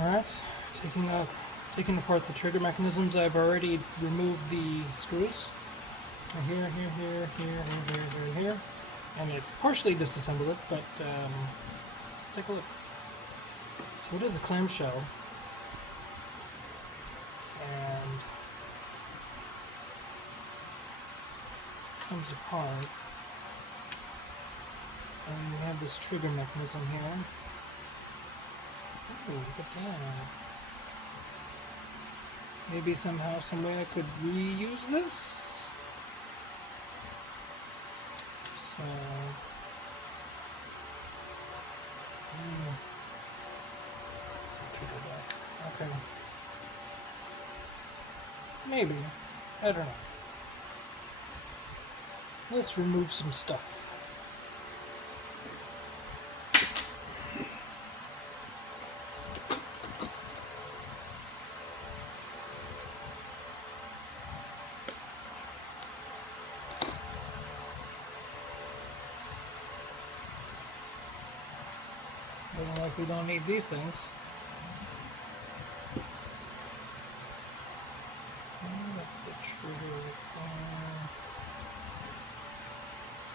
Alright, taking apart the trigger mechanisms. I've already removed the screws. Here, here. And it partially disassembled it, but let's take a look. So it is a clamshell. And it comes apart. And we have this trigger mechanism here. Oh, look at that. Maybe somehow, some way I could reuse this? So... trigger back. Okay. Maybe. I don't know. Let's remove some stuff. Looking like we don't need these things. That's the trigger.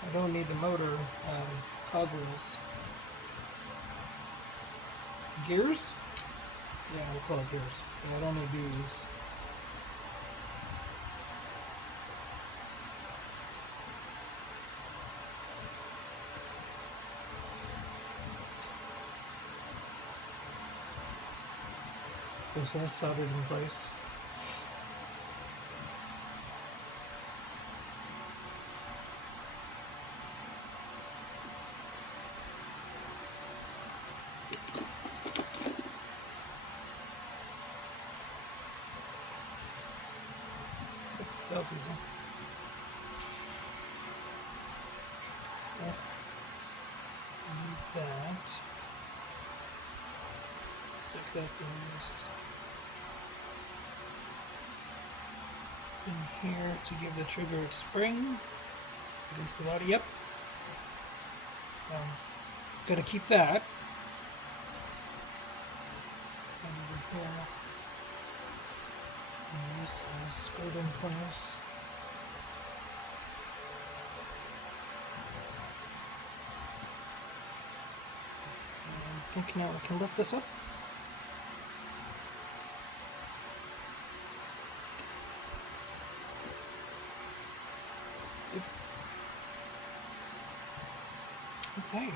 I don't need the motor cog wheels. Gears? Yeah, we'll call it gears. Yeah, I don't need these. Okay, so that's soldered in place. That was easy. Need that. So that goes in here to give the trigger its spring. Release the body. Yep. So, gotta keep that. And over here. And this is screwed in place. I think now we can lift this up. Okay.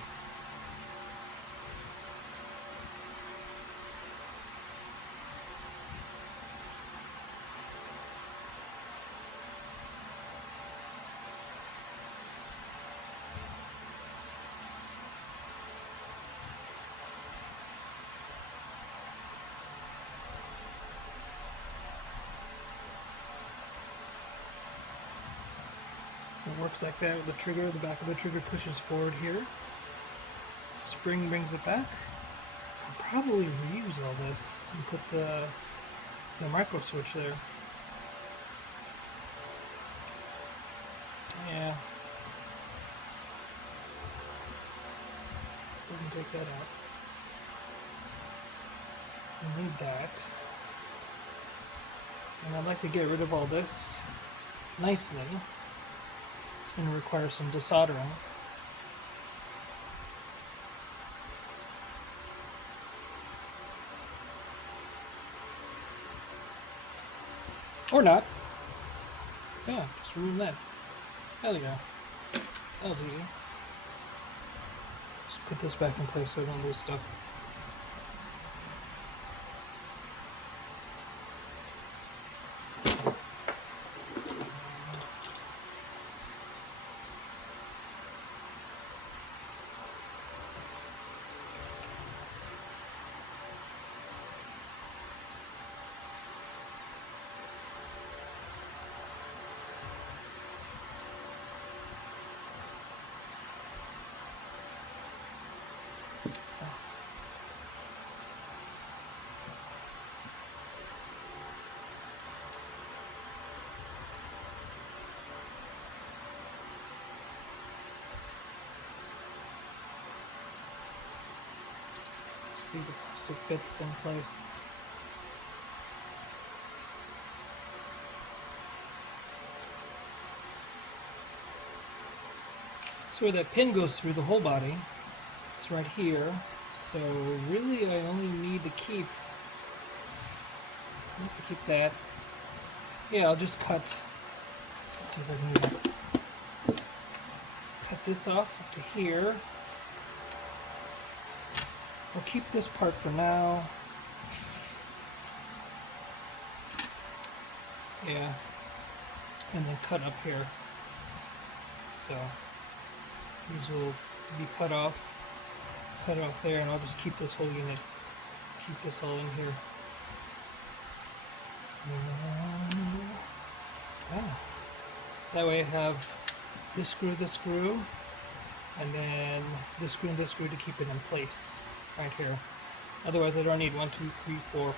It works like that with the trigger. The back of the trigger pushes forward here. Spring brings it back. I'll probably reuse all this and put the micro switch there. Yeah. Let's go ahead and take that out. I need that. And I'd like to get rid of all this nicely. It's going to require some desoldering. Or not. Yeah, just remove that. There you go. That was easy. Just put this back in place so I don't lose stuff. See the plastic fits in place. So where that pin goes through the whole body, it's right here. So really I only need to keep that. Yeah, I'll just cut, let's see if I can cut this off up to here. I'll keep this part for now. Yeah, and then cut up here. So these will be cut off there, and I'll just keep this whole unit, keep this all in here. That way I have this screw, and then this screw and this screw to keep it in place right here. Otherwise I don't need 1, 2, 3, 4,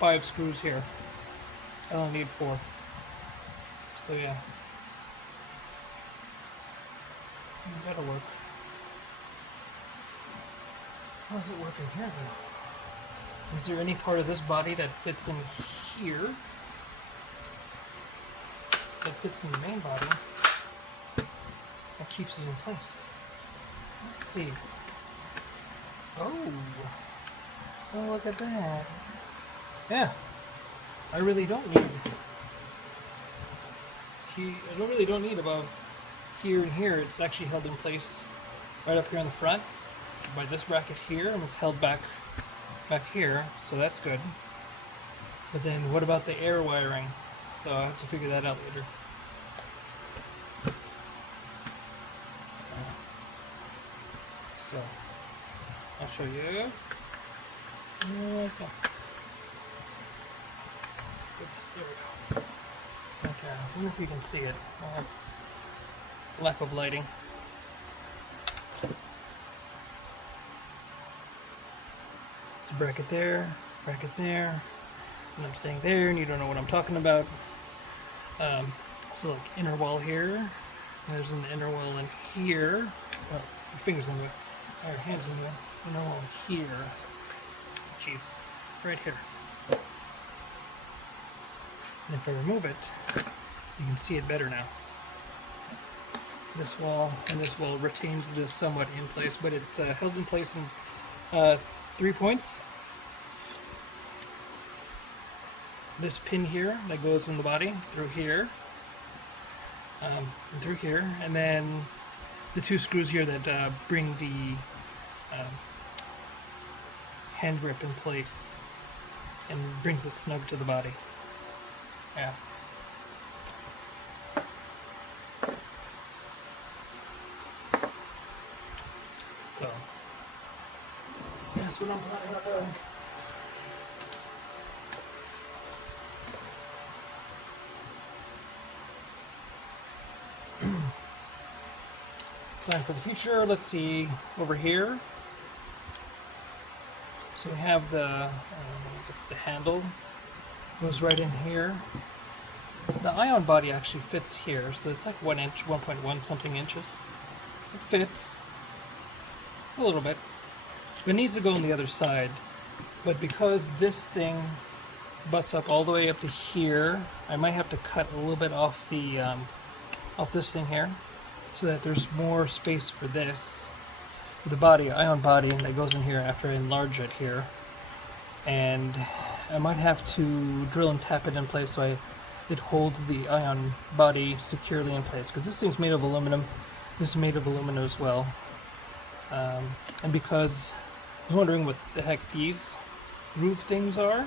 5 screws here. I only need 4. So yeah. That'll work. How's it working here though? Is there any part of this body that fits in here? That fits in the main body? That keeps it in place. Let's see. Oh, look at that. Yeah, I really don't need. I really don't need above here and here. It's actually held in place right up here on the front by this bracket here, and it's held back here, so that's good. But then what about the air wiring? So I have to figure that out later. So I'll show you. Like that. There we go. Okay, I wonder if you can see it. Lack of lighting. Bracket there, and I'm saying there, and you don't know what I'm talking about. So like inner wall here, there's an inner wall in here. Well, your fingers in the, or hands in the inner wall here. Jeez, right here. And if I remove it, you can see it better now. This wall and this wall retains this somewhat in place, but it's held in place in 3 points. This pin here that goes in the body through here, and through here, and then the 2 screws here that bring the hand grip in place and brings it snug to the body. Yeah. So that's what I'm planning on doing. Plan for the future. Let's see over here. So we have the handle goes right in here. The ion body actually fits here, so it's like 1 inch, 1.1 something inches. It fits a little bit. It needs to go on the other side, but because this thing butts up all the way up to here, I might have to cut a little bit off the off this thing here, so that there's more space for this, the body, ion body, that goes in here after I enlarge it here. And I might have to drill and tap it in place so it holds the ion body securely in place, because this thing's made of aluminum. This is made of aluminum as well. And because I was wondering what the heck these groove things are,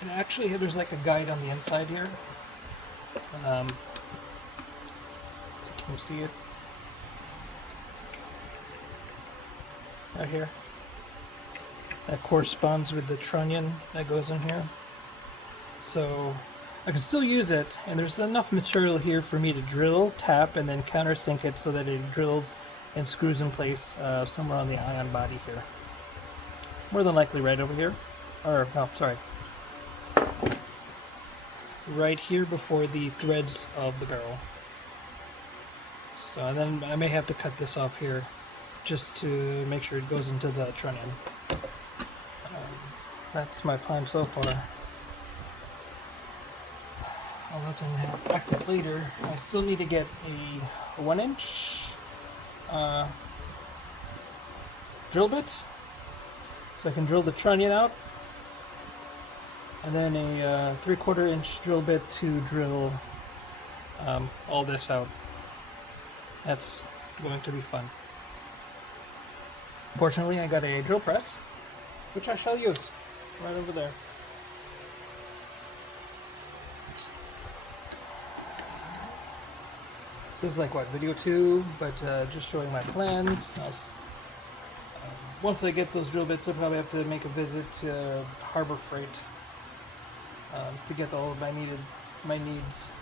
and actually there's like a guide on the inside here. So can you see it? Right here. That corresponds with the trunnion that goes in here. So I can still use it, and there's enough material here for me to drill, tap, and then countersink it so that it drills and screws in place somewhere on the ion body here. More than likely right over here. Or, no, sorry. Right here before the threads of the barrel. So, and then I may have to cut this off here just to make sure it goes into the trunnion. that's my plan so far. I'll have to act it later. I still need to get a 1-inch drill bit so I can drill the trunnion out, and then a 3/4 inch drill bit to drill all this out. That's going to be fun. Fortunately, I got a drill press, which I shall use right over there. So this is like what, video 2, but just showing my plans. Once I get those drill bits, I'll probably have to make a visit to Harbor Freight to get all of my needs,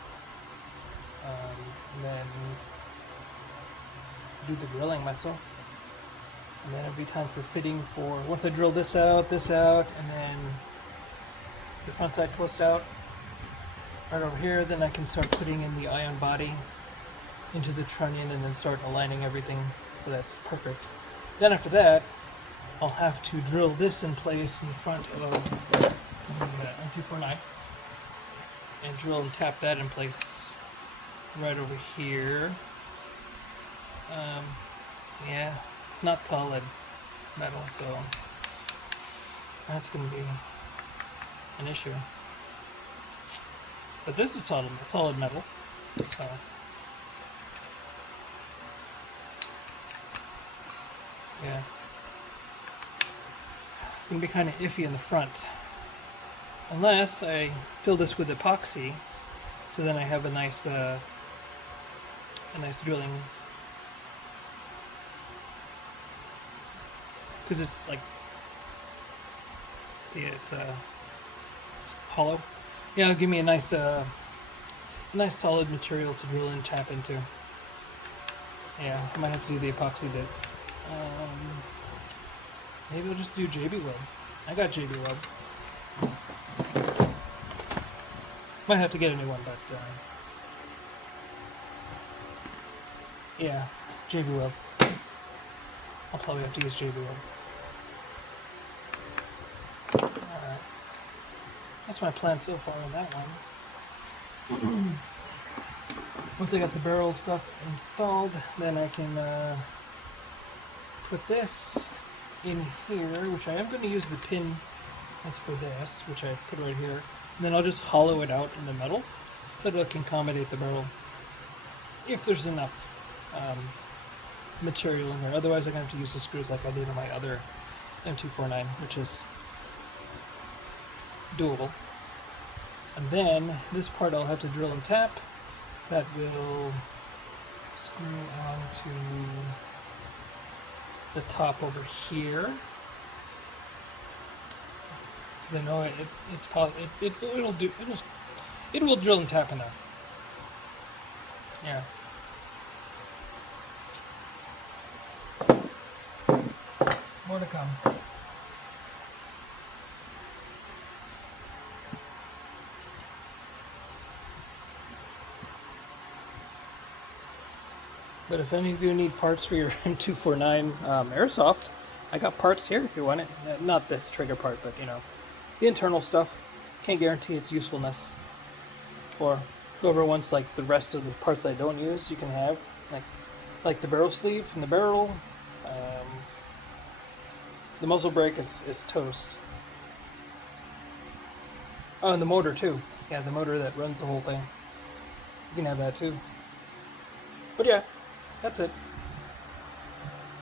and then do the drilling myself. And then it'll be time for fitting for, once I drill this out, and then the front side post out right over here, then I can start putting in the ion body into the trunnion and then start aligning everything so that's perfect. Then after that, I'll have to drill this in place in front of the M249 and drill and tap that in place right over here. Yeah, it's not solid metal, so that's going to be an issue. But this is solid metal, so yeah. It's going to be kind of iffy in the front. Unless I fill this with epoxy, so then I have a nice drilling. Because it's like, see, it's hollow. Yeah, it'll give me a nice solid material to drill and tap into. Yeah, I might have to do the epoxy bit. Maybe I'll just do JB Weld. I got JB Weld. Might have to get a new one, but yeah, JB Weld. I'll probably have to use JB Weld. Alright. That's my plan so far on that one. Once I got the barrel stuff installed, then I can put this in here, which I am going to use the pin that's for this, which I put right here. And then I'll just hollow it out in the metal so that it can accommodate the barrel if there's enough material in there. Otherwise I'm going to have to use the screws like I did on my other M249, which is doable. And then this part I'll have to drill and tap. That will screw onto the top over here. Because I know it will drill and tap in there. Yeah. More to come. But if any of you need parts for your M249 airsoft, I got parts here if you want it. Not this trigger part, but you know, the internal stuff. Can't guarantee its usefulness. Or whoever wants like the rest of the parts I don't use, you can have like the barrel sleeve from the barrel. The muzzle brake is toast. Oh, and the motor too. Yeah, the motor that runs the whole thing. You can have that too. But yeah, that's it.